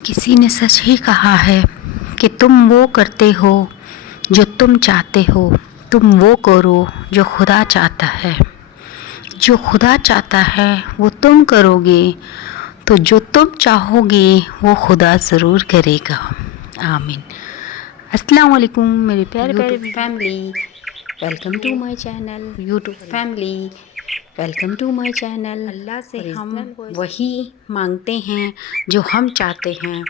किसी ने सच ही कहा है कि तुम वो करते हो जो तुम चाहते हो, तुम वो करो जो खुदा चाहता है। जो खुदा चाहता है वो तुम करोगे तो जो तुम चाहोगे वो खुदा ज़रूर करेगा। आमीन। अस्सलाम वालेकुम मेरे प्यारे प्यारे family, welcome to my channel YouTube family, welcome to my channel. अल्लाह से हम वही मांगते हैं जो हम चाहते हैं।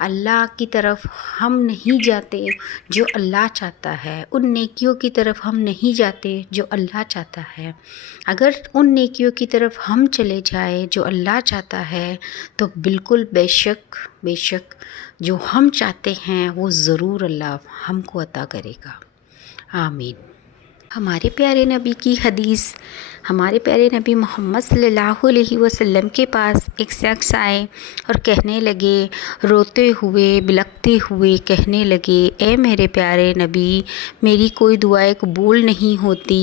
अल्लाह की तरफ हम नहीं जाते जो अल्लाह चाहता है, उन नेकियों की तरफ हम नहीं जाते जो अल्लाह चाहता है। अगर उन नेकियों की तरफ हम चले जाए जो अल्लाह चाहता है तो बिल्कुल बेशक बेशक जो हम चाहते हैं वो ज़रूर अल्लाह हमको अता करेगा। आमीन। हमारे प्यारे नबी की हदीस, हमारे प्यारे नबी मोहम्मद सल्लल्लाहु अलैहि वसल्लम के पास एक शख्स आए और कहने लगे, रोते हुए बिलखते हुए कहने लगे, ए मेरे प्यारे नबी, मेरी कोई दुआएं कबूल नहीं होती,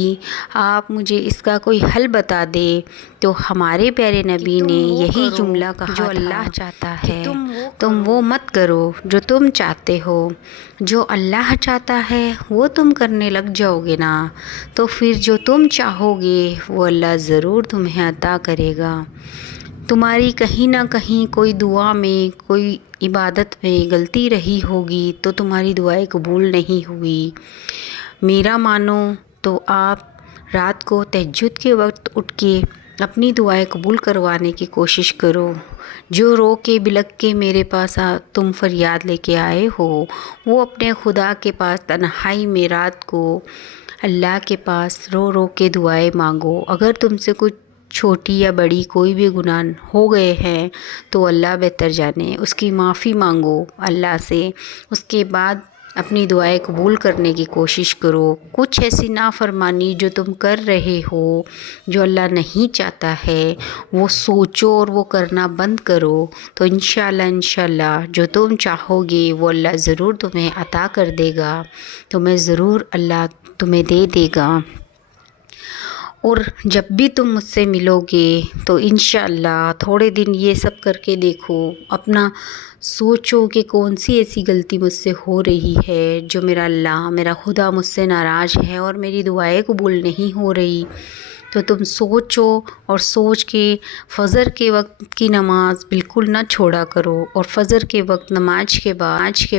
आप मुझे इसका कोई हल बता दे। तो हमारे प्यारे नबी ने यही जुमला कहा, जो अल्लाह चाहता है तुम वो मत करो जो तुम चाहते हो। जो अल्लाह चाहता है वो तुम करने लग जाओगे ना, तो फिर जो तुम चाहोगे वो अल्लाह ज़रूर तुम्हें अता करेगा। तुम्हारी कहीं ना कहीं कोई दुआ में, कोई इबादत में गलती रही होगी तो तुम्हारी दुआएं कबूल नहीं हुई। मेरा मानो तो आप रात को तहज्जुद के वक्त उठ के अपनी दुआएं कबूल करवाने की कोशिश करो। जो रो के बिलख के मेरे पास तुम फरियाद लेके आए हो, वो अपने खुदा के पास तन्हाई में रात को अल्लाह के पास रो रो के दुआएं मांगो। अगर तुमसे कुछ छोटी या बड़ी कोई भी गुनाह हो गए हैं तो अल्लाह बेहतर जाने, उसकी माफ़ी मांगो अल्लाह से। उसके बाद अपनी दुआएं कबूल करने की कोशिश करो। कुछ ऐसी नाफरमानी जो तुम कर रहे हो, जो अल्लाह नहीं चाहता है, वो सोचो और वो करना बंद करो। तो इंशाल्लाह जो तुम चाहोगे वो अल्लाह ज़रूर तुम्हें अता कर देगा, तुम्हें ज़रूर अल्लाह तुम्हें दे देगा। और जब भी तुम मुझसे मिलोगे तो इंशाअल्लाह थोड़े दिन ये सब करके देखो, अपना सोचो कि कौन सी ऐसी गलती मुझसे हो रही है जो मेरा अल्लाह, मेरा खुदा मुझसे नाराज़ है और मेरी दुआएं कबूल नहीं हो रही। तो तुम सोचो और सोच के फ़जर के वक्त की नमाज़ बिल्कुल ना छोड़ा करो, और फ़जर के वक्त नमाज के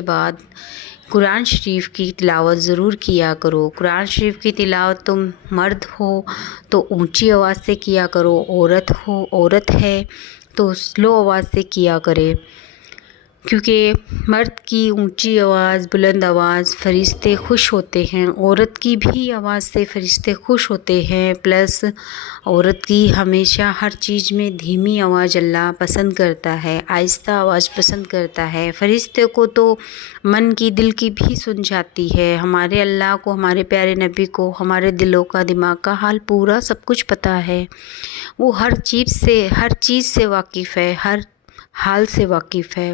बाद कुरान शरीफ की तिलावत ज़रूर किया करो। कुरान शरीफ की तिलावत तुम मर्द हो तो ऊंची आवाज़ से किया करो, औरत है तो स्लो आवाज़ से किया करे, क्योंकि मर्द की ऊंची आवाज़, बुलंद आवाज़ फरिश्ते खुश होते हैं, औरत की भी आवाज़ से फरिश्ते खुश होते हैं। प्लस औरत की हमेशा हर चीज़ में धीमी आवाज़ अल्लाह पसंद करता है, आहिस्ता आवाज़ पसंद करता है। फरिश्ते को तो मन की दिल की भी सुन जाती है। हमारे अल्लाह को, हमारे प्यारे नबी को हमारे दिलों का, दिमाग का हाल पूरा सब कुछ पता है। वो हर चीज़ से वाकिफ़ है, हर हाल से वाकिफ़ है।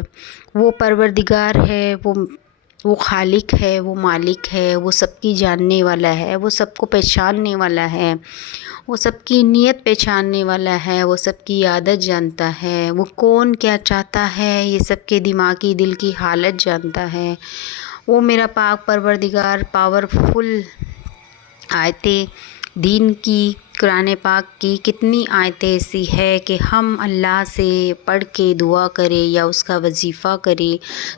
वो परवरदिगार है, वो खालिक है, वो मालिक है, वो सबकी जानने वाला है, वो सबको पहचानने वाला है, वो सबकी नीयत पहचानने वाला है, वो सबकी आदत जानता है, वो कौन क्या चाहता है ये सबके दिमागी दिल की हालत जानता है। वो मेरा पाक परवरदिगार पावरफुल आयतें दीन की, कुरान पाक की कितनी आयतें ऐसी है कि हम अल्लाह से पढ़ के दुआ करें या उसका वजीफ़ा करें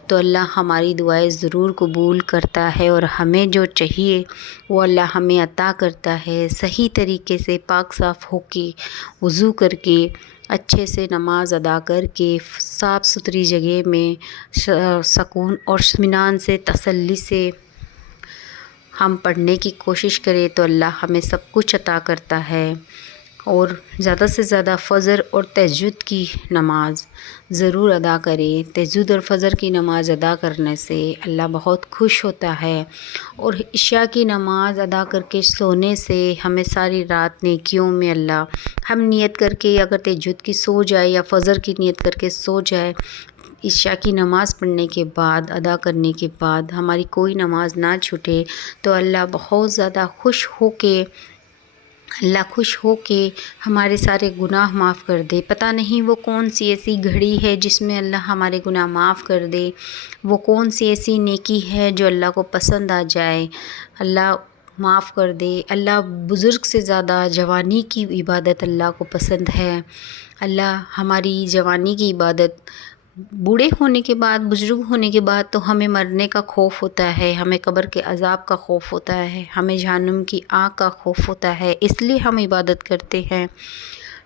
तो अल्लाह हमारी दुआएं ज़रूर कबूल करता है, और हमें जो चाहिए वो अल्लाह हमें अता करता है। सही तरीके से पाक साफ़ होके वज़ू करके अच्छे से नमाज अदा करके साफ़ सुथरी जगह में सुकून और इत्मीनान से, तसल्ली से हम पढ़ने की कोशिश करें तो अल्लाह हमें सब कुछ अता करता है। और ज़्यादा से ज़्यादा फ़जर और तहज्जुद की नमाज़ ज़रूर अदा करें। तहज्जुद और फ़जर की नमाज़ अदा करने से अल्लाह बहुत खुश होता है, और इशा की नमाज़ अदा करके सोने से हमें सारी रात नेकियों में अल्लाह, हम नियत करके अगर तहज्जुद की सो जाए या फ़जर की नियत करके सो जाए, इशा की नमाज़ पढ़ने के बाद, अदा करने के बाद हमारी कोई नमाज़ ना छूटे तो अल्लाह बहुत ज़्यादा खुश हो के اللہ خوش ہو کے ہمارے سارے گناہ معاف کر دے۔ پتہ نہیں وہ کون سی ایسی گھڑی ہے جس میں اللہ ہمارے گناہ معاف کر دے، وہ کون سی ایسی نیکی ہے جو اللہ کو پسند آ جائے، اللہ معاف کر دے۔ اللہ بزرگ سے زیادہ جوانی کی عبادت اللہ کو پسند ہے۔ اللہ ہماری جوانی کی عبادت، بوڑھے ہونے کے بعد، بزرگ ہونے کے بعد تو ہمیں مرنے کا خوف ہوتا ہے، ہمیں قبر کے عذاب کا خوف ہوتا ہے، ہمیں جہنم کی آگ کا خوف ہوتا ہے، اس لیے ہم عبادت کرتے ہیں۔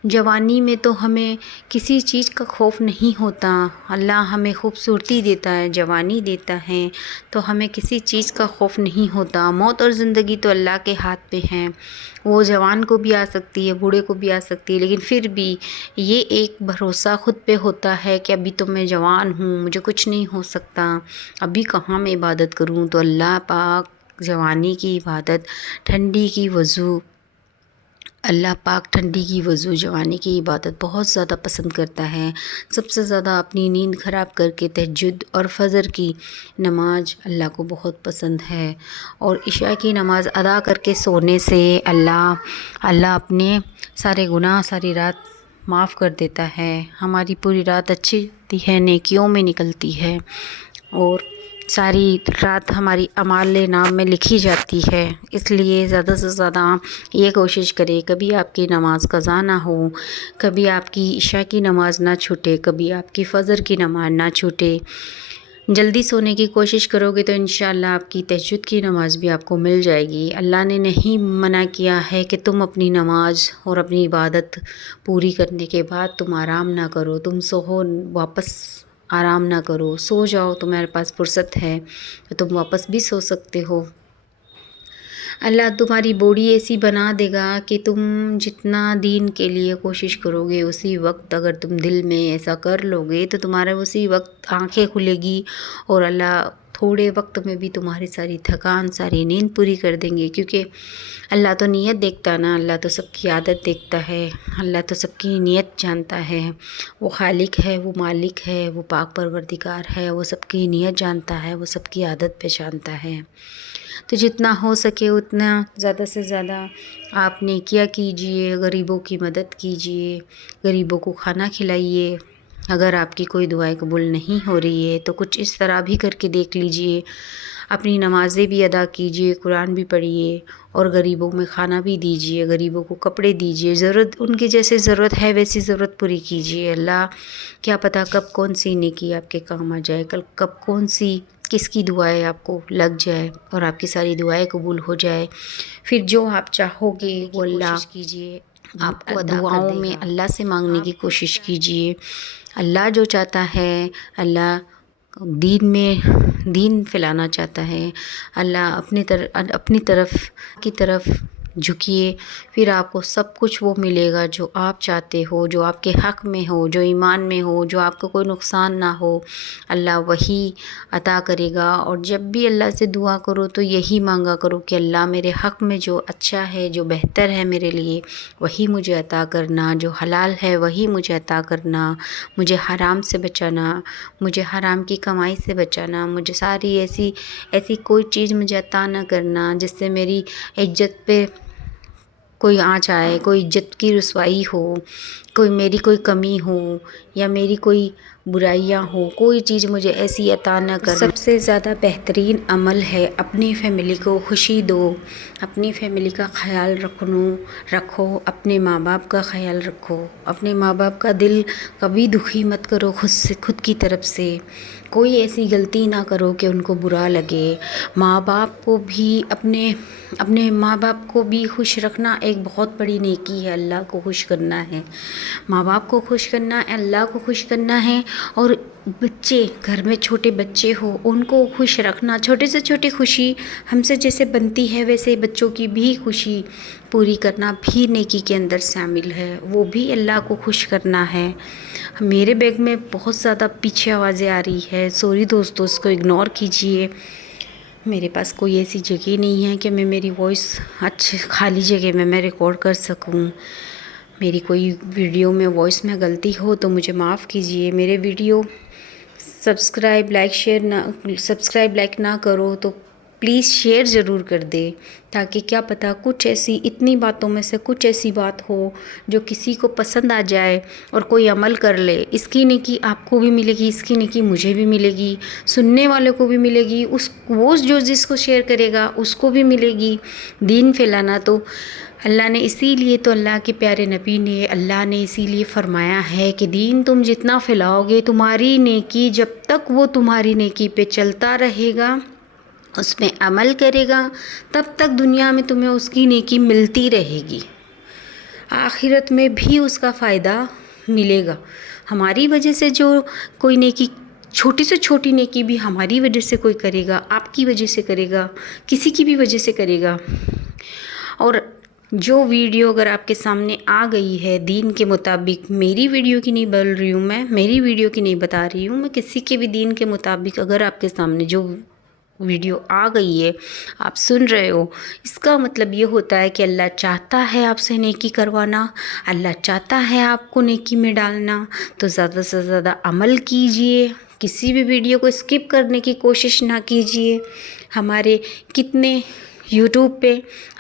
جوانی میں تو ہمیں کسی چیز کا خوف نہیں ہوتا، اللہ ہمیں خوبصورتی دیتا ہے، جوانی دیتا ہے، تو ہمیں کسی چیز کا خوف نہیں ہوتا۔ موت اور زندگی تو اللہ کے ہاتھ پہ ہیں، وہ جوان کو بھی آ سکتی ہے، بوڑھے کو بھی آ سکتی ہے، لیکن پھر بھی یہ ایک بھروسہ خود پہ ہوتا ہے کہ ابھی تو میں جوان ہوں، مجھے کچھ نہیں ہو سکتا، ابھی کہاں میں عبادت کروں۔ تو اللہ پاک جوانی کی عبادت، ٹھنڈی کی وضو، اللہ پاک ٹھنڈی کی وضو، جوانی کی عبادت بہت زیادہ پسند کرتا ہے۔ سب سے زیادہ اپنی نیند خراب کر کے تہجد اور فجر کی نماز اللہ کو بہت پسند ہے، اور عشاء کی نماز ادا کر کے سونے سے اللہ اپنے سارے گناہ ساری رات معاف کر دیتا ہے، ہماری پوری رات اچھی ہوتی ہے، نیکیوں میں نکلتی ہے، اور ساری رات ہماری اعمال نام میں لکھی جاتی ہے۔ اس لیے زیادہ سے زیادہ یہ کوشش کرے کبھی آپ کی نماز قضا نہ ہو، کبھی آپ کی عشاء کی نماز نہ چھوٹے، کبھی آپ کی فجر کی نماز نہ چھوٹے۔ جلدی سونے کی کوشش کرو گے تو انشاءاللہ آپ کی تہجد کی نماز بھی آپ کو مل جائے گی۔ اللہ نے نہیں منع کیا ہے کہ تم اپنی نماز اور اپنی عبادت پوری کرنے کے بعد تم آرام نہ کرو، تم سو واپس آرام نہ کرو، سو جاؤ، تمہارے پاس فرصت ہے تو تم واپس بھی سو سکتے ہو۔ اللہ تمہاری باڈی ایسی بنا دے گا کہ تم جتنا دین کے لیے کوشش کرو گے، اسی وقت اگر تم دل میں ایسا کر لو گے تو تمہارا اسی وقت آنکھیں کھلے گی، اور اللہ تھوڑے وقت میں بھی تمہاری ساری تھکان، ساری نیند پوری کر دیں گے، کیونکہ اللہ تو نیت دیکھتا نا، اللہ تو سب کی عادت دیکھتا ہے، اللہ تو سب کی نیت جانتا ہے، وہ خالق ہے، وہ مالک ہے، وہ پاک پروردگار ہے، وہ سب کی نیت جانتا ہے، وہ سب کی عادت پہچانتا ہے۔ تو جتنا ہو سکے اتنا زیادہ سے زیادہ آپ نیکیاں کیجئے، غریبوں کی مدد کیجئے، غریبوں کو کھانا کھلائیے۔ اگر آپ کی کوئی دعائیں قبول نہیں ہو رہی ہے تو کچھ اس طرح بھی کر کے دیکھ لیجئے، اپنی نمازیں بھی ادا کیجئے، قرآن بھی پڑھیے، اور غریبوں میں کھانا بھی دیجئے، غریبوں کو کپڑے دیجئے، ضرورت ان کی جیسے ضرورت ہے ویسی ضرورت پوری کیجئے۔ اللہ کیا پتہ کب کون سی نیکی آپ کے کام آ جائے، کب کون سی کس کی دعائیں آپ کو لگ جائے اور آپ کی ساری دعائیں قبول ہو جائے۔ پھر جو آپ چاہو گے وہ اللہ کیجئے، آپ کو دعاؤں میں اللہ سے مانگنے کی کوشش کیجئے۔ اللہ جو چاہتا ہے، اللہ دین پھیلانا چاہتا ہے، اللہ اپنی طرف جھکیے، پھر آپ کو سب کچھ وہ ملے گا جو آپ چاہتے ہو، جو آپ کے حق میں ہو، جو ایمان میں ہو، جو آپ کو کوئی نقصان نہ ہو، اللہ وہی عطا کرے گا۔ اور جب بھی اللہ سے دعا کرو تو یہی مانگا کرو کہ اللہ میرے حق میں جو اچھا ہے، جو بہتر ہے میرے لیے، وہی مجھے عطا کرنا، جو حلال ہے وہی مجھے عطا کرنا، مجھے حرام سے بچانا، مجھے حرام کی کمائی سے بچانا، مجھے ساری ایسی کوئی چیز مجھے عطا نہ کرنا جس سے میری عزت پہ کوئی آنچ آئے، کوئی عزت کی رسوائی ہو، میری کوئی کمی ہو، یا میری کوئی برائیاں ہو، کوئی چیز مجھے ایسی عطا نہ کرنا۔ سب سے زیادہ بہترین عمل ہے اپنی فیملی کو خوشی دو، اپنی فیملی کا خیال رکھو، اپنے ماں باپ کا خیال رکھو، اپنے ماں باپ کا دل کبھی دکھی مت کرو خود کی طرف سے، کوئی ایسی غلطی نہ کرو کہ ان کو برا لگے۔ ماں باپ کو بھی اپنے ماں باپ کو بھی خوش رکھنا ایک بہت بڑی نیکی ہے، اللہ کو خوش کرنا ہے، ماں باپ کو خوش کرنا ہے، اللہ کو خوش کرنا ہے، اور بچے گھر میں چھوٹے بچے ہو ان کو خوش رکھنا، چھوٹے سے چھوٹی خوشی ہم سے جیسے بنتی ہے ویسے بچوں کی بھی خوشی پوری کرنا بھی نیکی کے اندر شامل ہے، وہ بھی اللہ کو خوش کرنا ہے۔ میرے بیگ میں بہت زیادہ پیچھے آوازیں آ رہی ہے، سوری دوستو، اس کو اگنور کیجئے، میرے پاس کوئی ایسی جگہ نہیں ہے کہ میں میری وائس اچھی خالی جگہ میں ریکارڈ کر سکوں۔ میری کوئی ویڈیو میں وائس میں غلطی ہو تو مجھے معاف کیجئے۔ میرے ویڈیو سبسکرائب لائک نہ کرو تو प्लीज़ शेयर ज़रूर कर दे, ताकि क्या पता कुछ ऐसी इतनी बातों में से कुछ ऐसी बात हो जो किसी को पसंद आ जाए और कोई अमल कर ले। इसकी नेकी आपको भी मिलेगी, इसकी नेकी मुझे भी मिलेगी, सुनने वाले को भी मिलेगी, वो जो जिसको शेयर करेगा उसको भी मिलेगी। दीन फैलाना तो अल्लाह ने इसीलिए तो अल्लाह के प्यारे नबी ने अल्लाह ने इसीलिए फ़रमाया है कि दीन तुम जितना फैलाओगे, तुम्हारी नेकी जब तक वो तुम्हारी नेकी पे चलता रहेगा, उसमें अमल करेगा, तब तक दुनिया में तुम्हें उसकी नेकी मिलती रहेगी, आखिरत में भी उसका फ़ायदा मिलेगा। हमारी वजह से जो कोई नेकी, छोटी से छोटी नेकी भी हमारी वजह से कोई करेगा, आपकी वजह से करेगा, किसी की भी वजह से करेगा। और जो वीडियो अगर आपके सामने आ गई है दीन के मुताबिक, मेरी वीडियो की नहीं बोल रही हूँ मैं, मेरी वीडियो की नहीं बता रही हूँ मैं, किसी के भी दीन के मुताबिक अगर आपके सामने जो वीडियो आ गई है, आप सुन रहे हो, इसका मतलब ये होता है कि अल्लाह चाहता है आपसे नेकी करवाना, अल्लाह चाहता है आपको नेकी में डालना। तो ज़्यादा से ज़्यादा अमल कीजिए, किसी भी वीडियो को स्किप करने की कोशिश ना कीजिए। हमारे कितने यूट्यूब पे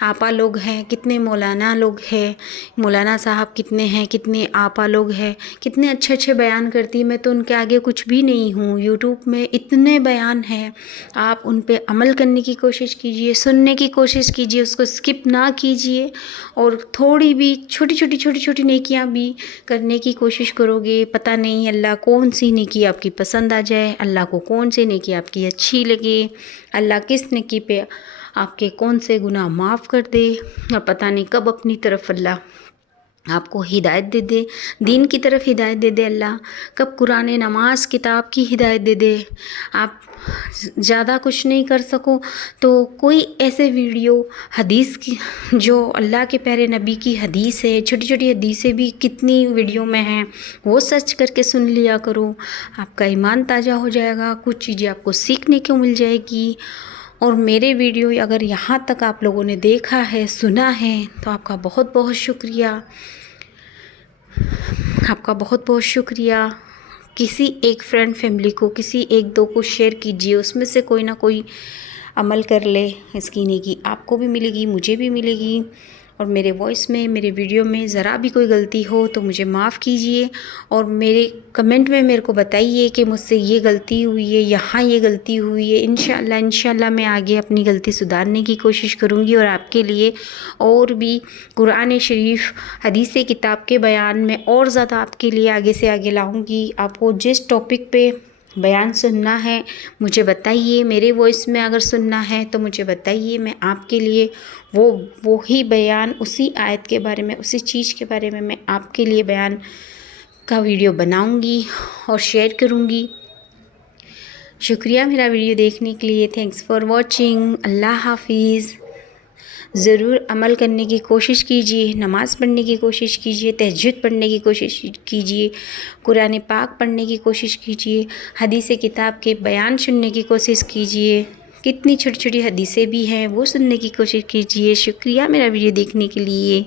आपा लोग हैं, कितने मौलाना लोग हैं, मौलाना साहब कितने हैं, कितने आपा लोग हैं, कितने अच्छे अच्छे बयान करती है। मैं तो उनके आगे कुछ भी नहीं हूँ। यूट्यूब में इतने बयान हैं, आप उन पे अमल करने की कोशिश कीजिए, सुनने की कोशिश कीजिए, उसको स्किप ना कीजिए, और थोड़ी भी छोटी छोटी नेकियां भी करने की कोशिश करोगे। पता नहीं अल्लाह कौन सी नेकी आपकी पसंद आ जाए, अल्लाह को कौन सी नेकी आपकी अच्छी लगे, अल्लाह किस नेकी पे आपके कौन से गुनाह माफ़ कर दे, और पता नहीं कब अपनी तरफ अल्लाह आपको हिदायत दे दे, दीन की तरफ हिदायत दे दे अल्लाह, कब कुरान नमाज किताब की हिदायत दे दे। आप ज़्यादा कुछ नहीं कर सको तो कोई ऐसे वीडियो हदीस की, जो अल्लाह के प्यारे नबी की हदीस है, छोटी छोटी हदीसें भी कितनी वीडियो में हैं, वो सर्च करके सुन लिया करो। आपका ईमान ताज़ा हो जाएगा, कुछ चीज़ें आपको सीखने को मिल जाएगी। और मेरे वीडियो अगर यहाँ तक आप लोगों ने देखा है, सुना है, तो आपका बहुत बहुत शुक्रिया, आपका बहुत बहुत शुक्रिया। किसी एक फ्रेंड फैमिली को, किसी एक दो को शेयर कीजिए, उसमें से कोई ना कोई अमल कर ले, इसकी नेकी आपको भी मिलेगी, मुझे भी मिलेगी। और मेरे वॉइस में, मेरे वीडियो में ज़रा भी कोई गलती हो तो मुझे माफ़ कीजिए, और मेरे कमेंट में मेरे को बताइए कि मुझसे ये गलती हुई है, यहाँ ये गलती हुई है। इंशाल्लाह मैं आगे अपनी गलती सुधारने की कोशिश करूँगी, और आपके लिए और भी कुरान शरीफ, हदीस किताब के बयान में और ज़्यादा आपके लिए आगे से आगे लाऊँगी। आपको जिस टॉपिक पे बयान सुनना है मुझे बताइए, मेरे वॉइस में अगर सुनना है तो मुझे बताइए, मैं आपके लिए वो ही बयान, उसी आयत के बारे में, उसी चीज़ के बारे में मैं आपके लिए बयान का वीडियो बनाऊंगी और शेयर करूंगी। शुक्रिया मेरा वीडियो देखने के लिए। Thanks for watching. अल्लाह हाफिज़। ज़रूर अमल करने की कोशिश कीजिए, नमाज़ पढ़ने की कोशिश कीजिए, तहज्जुद पढ़ने की कोशिश कीजिए, कुरान पाक पढ़ने की कोशिश कीजिए, हदीस किताब के बयान सुनने की कोशिश कीजिए, कितनी छोटी छोटी हदीसें भी हैं वो सुनने की कोशिश कीजिए। शुक्रिया मेरा वीडियो देखने के लिए।